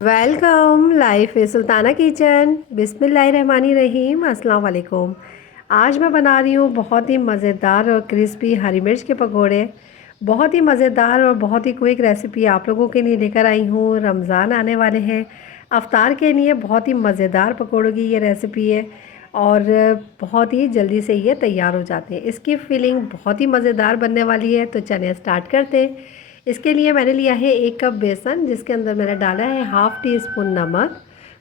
Welcome life है Sultana kitchen. बिस्मिल्लाहिर्रहमानिर्रहीम। अस्सलाम वालेकुम। आज मैं बना रही हूँ बहुत ही मज़ेदार और क्रिस्पी हरी मिर्च के पकोड़े। बहुत ही मज़ेदार और बहुत ही क्विक रेसिपी आप लोगों के लिए लेकर आई हूँ। रमज़ान आने वाले हैं, अफ्तार के लिए बहुत ही मज़ेदार पकोड़ों की ये रेसिपी है और बहुत ही जल्दी से ये तैयार हो जाते हैं। इसकी फीलिंग बहुत ही मज़ेदार बनने वाली है, तो चलिए स्टार्ट करते हैं। इसके लिए मैंने लिया है 1 कप बेसन, जिसके अंदर मैंने डाला है हाफ़ टी स्पून नमक,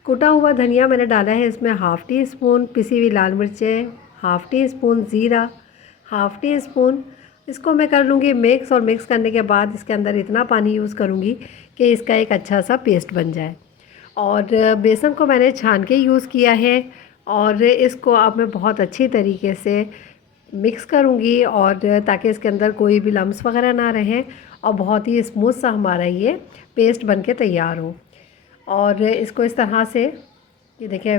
कुटा हुआ धनिया मैंने डाला है इसमें हाफ़ टी स्पून, पिसी हुई लाल मिर्चें हाफ़ टी स्पून, ज़ीरा हाफ़ टी स्पून। इसको मैं कर लूँगी मिक्स, और मिक्स करने के बाद इसके अंदर इतना पानी यूज़ करूँगी कि इसका एक अच्छा सा पेस्ट बन जाए। और बेसन को मैंने छान के यूज़ किया है और इसको अब मैं बहुत अच्छी तरीके से मिक्स करूँगी, और ताकि इसके अंदर कोई भी लम्स वगैरह ना रहें और बहुत ही स्मूथ सा हमारा ये पेस्ट बन के तैयार हो। और इसको इस तरह से ये देखिए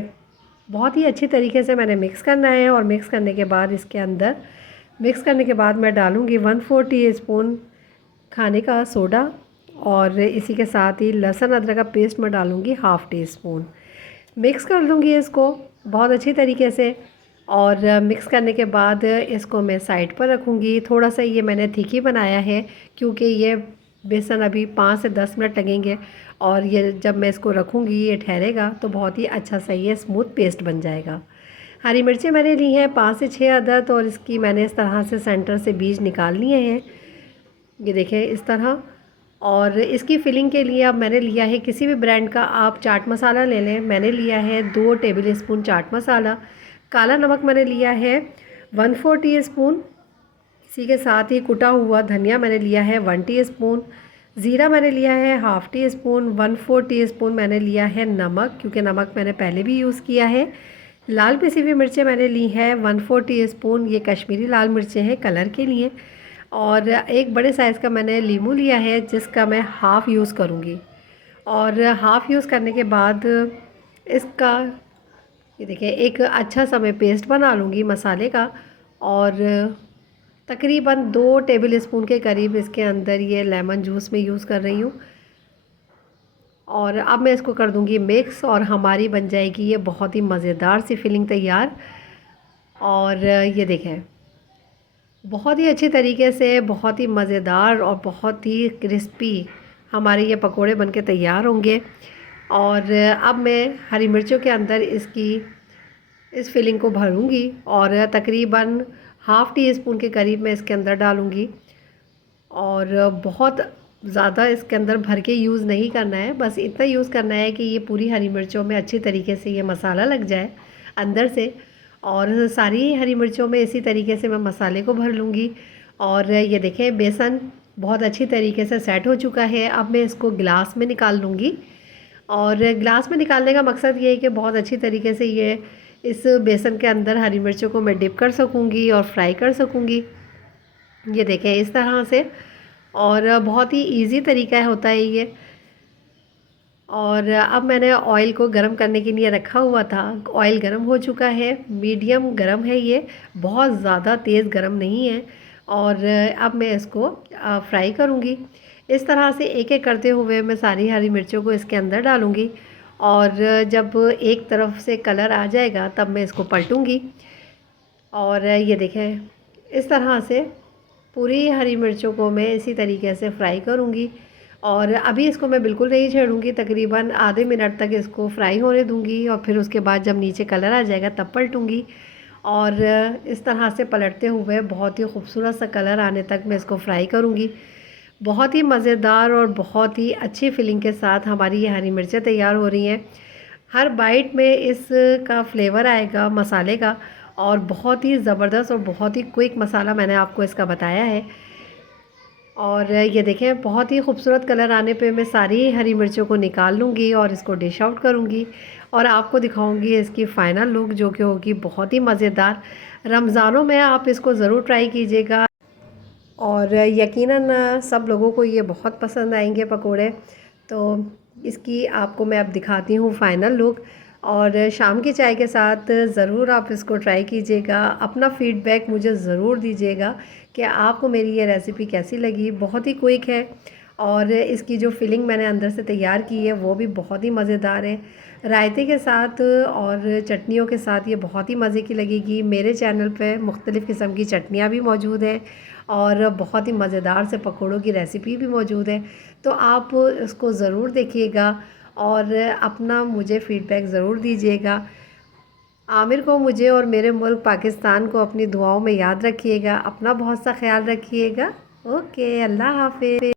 बहुत ही अच्छी तरीके से मैंने मिक्स करना है। और मिक्स करने के बाद इसके अंदर मिक्स करने के बाद मैं डालूँगी 1/4 टीस्पून खाने का सोडा, और इसी के साथ ही लहसुन अदरक का पेस्ट मैं डालूँगी हाफ़ टी स्पून। मिक्स कर लूँगी इसको बहुत अच्छी तरीके से। और मिक्स करने के बाद इसको मैं साइड पर रखूँगी। थोड़ा सा ये मैंने थिक ही बनाया है, क्योंकि ये बेसन अभी 5 से 10 मिनट लगेंगे, और ये जब मैं इसको रखूँगी ये ठहरेगा तो बहुत ही अच्छा सा ये स्मूथ पेस्ट बन जाएगा। हरी मिर्चें मैंने ली हैं 5 से 6 अदद, और इसकी मैंने इस तरह से सेंटर से बीज निकाल लिए हैं, ये देखें इस तरह। और इसकी फिलिंग के लिए अब मैंने लिया है किसी भी ब्रांड का आप चाट मसाला ले लें। मैंने लिया है 2 टेबल स्पून चाट मसाला। काला नमक मैंने लिया है 1/4 टीस्पून। इसी के साथ ही कुटा हुआ धनिया मैंने लिया है 1 टीस्पून। ज़ीरा मैंने लिया है हाफ़ टी स्पून। 1/4 टीस्पून मैंने लिया है नमक, क्योंकि नमक मैंने पहले भी यूज़ किया है। लाल पिसी हुई मिर्चें मैंने ली हैं 1/4 टीस्पून। ये कश्मीरी लाल मिर्चें हैं कलर के लिए। और एक बड़े साइज़ का मैंने लीमू लिया है, जिसका मैं हाफ़ यूज़ करूँगी। और हाफ़ यूज़ करने के बाद इसका ये देखिए एक अच्छा सा मैं पेस्ट बना लूँगी मसाले का। और तकरीबन 2 टेबल स्पून के करीब इसके अंदर ये लेमन जूस मैं यूज़ कर रही हूँ। और अब मैं इसको कर दूँगी मिक्स, और हमारी बन जाएगी ये बहुत ही मज़ेदार सी फिलिंग तैयार। और ये देखें बहुत ही अच्छी तरीके से बहुत ही मज़ेदार और बहुत ही क्रिस्पी हमारे ये पकोड़े बनके तैयार होंगे। और अब मैं हरी मिर्चों के अंदर इस फिलिंग को भरूंगी, और तकरीबन हाफ़ टी स्पून के करीब मैं इसके अंदर डालूंगी। और बहुत ज़्यादा इसके अंदर भर के यूज़ नहीं करना है, बस इतना यूज़ करना है कि ये पूरी हरी मिर्चों में अच्छी तरीके से ये मसाला लग जाए अंदर से। और सारी हरी मिर्चों में इसी तरीके से मैं मसाले को भर लूँगी। और ये देखें बेसन बहुत अच्छी तरीके से सेट हो चुका है। अब मैं इसको गिलास में निकाल लूँगी। और ग्लास में निकालने का मकसद ये है कि बहुत अच्छी तरीके से ये इस बेसन के अंदर हरी मिर्चों को मैं डिप कर सकूँगी और फ्राई कर सकूँगी, ये देखें इस तरह से। और बहुत ही इजी तरीका होता है ये। और अब मैंने ऑयल को गरम करने के लिए रखा हुआ था। ऑयल गरम हो चुका है, मीडियम गरम है ये, बहुत ज़्यादा तेज़ गरम नहीं है। और अब मैं इसको फ्राई करूँगी। इस तरह से एक एक करते हुए मैं सारी हरी मिर्चों को इसके अंदर डालूँगी। और जब एक तरफ से कलर आ जाएगा तब मैं इसको पलटूँगी। और ये देखें इस तरह से पूरी हरी मिर्चों को मैं इसी तरीके से फ्राई करूँगी। और अभी इसको मैं बिल्कुल नहीं छेड़ूंगी, तकरीबन आधे मिनट तक इसको फ्राई होने दूंगी, और फिर उसके बाद जब नीचे कलर आ जाएगा तब पलटूंगी। और इस तरह से पलटते हुए बहुत ही खूबसूरत सा कलर आने तक मैं इसको फ्राई करूंगी। बहुत ही मज़ेदार और बहुत ही अच्छी फीलिंग के साथ हमारी ये हरी मिर्चें तैयार हो रही हैं। हर बाइट में इसका फ्लेवर आएगा मसाले का, और बहुत ही ज़बरदस्त और बहुत ही क्विक मसाला मैंने आपको इसका बताया है। और ये देखें बहुत ही खूबसूरत कलर आने पे मैं सारी हरी मिर्चों को निकाल लूँगी और इसको डिश आउट करूँगी, और आपको दिखाऊँगी इसकी फ़ाइनल लुक, जो कि होगी बहुत ही मज़ेदार। रमज़ानों में आप इसको ज़रूर ट्राई कीजिएगा, और यकीनन सब लोगों को ये बहुत पसंद आएंगे पकोड़े। तो इसकी आपको मैं अब दिखाती हूँ फ़ाइनल लुक। और शाम की चाय के साथ ज़रूर आप इसको ट्राई कीजिएगा। अपना फ़ीडबैक मुझे ज़रूर दीजिएगा कि आपको मेरी ये रेसिपी कैसी लगी। बहुत ही क्विक है और इसकी जो फिलिंग मैंने अंदर से तैयार की है वो भी बहुत ही मज़ेदार है। रायते के साथ और चटनियों के साथ ये बहुत ही मज़े की लगेगी। मेरे चैनल पे मुख्तलिफ़ किस्म की चटनियाँ भी मौजूद हैं और बहुत ही मज़ेदार से पकौड़ों की रेसिपी भी मौजूद है। तो आप इसको ज़रूर देखिएगा और अपना मुझे फ़ीडबैक ज़रूर दीजिएगा। आमिर को, मुझे और मेरे मुल्क पाकिस्तान को अपनी दुआओं में याद रखिएगा। अपना बहुत सा ख्याल रखिएगा। ओके, अल्लाह हाफ़िज़।